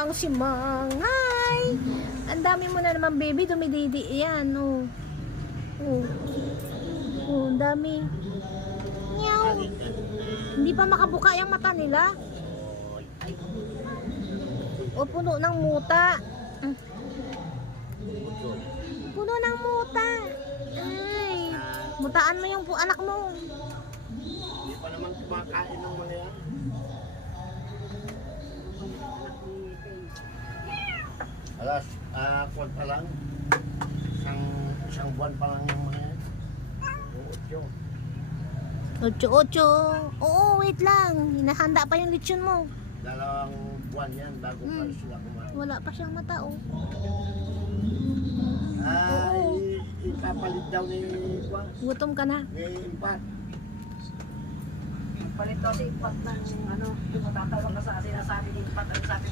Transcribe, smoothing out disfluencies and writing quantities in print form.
lang si Mangay. Ang dami mo na naman, baby. Dumididi yan, oh. Oh. Oh, ang dami. Meow. Hindi pa makabuka yung mata nila. O, puno ng muta. Puno ng muta. Ay, mutaan mo yung anak mo. Hindi pa naman kumakain ng mga yan. Alas, kwan pa lang. Isang buwan pa lang yung mga yan. Ocho. Oo, wait lang. Hinahanda pa yung lechon mo. 2 buwan yan bago pa sila kumain. Wala pa siyang mata, oh. Ay, ipapalit daw ni Kwan. Gutom ka na. Ni Impat. Palit daw si Impat ng ano, yung matatawag ka sa sinasabi ni Impat, ang sabi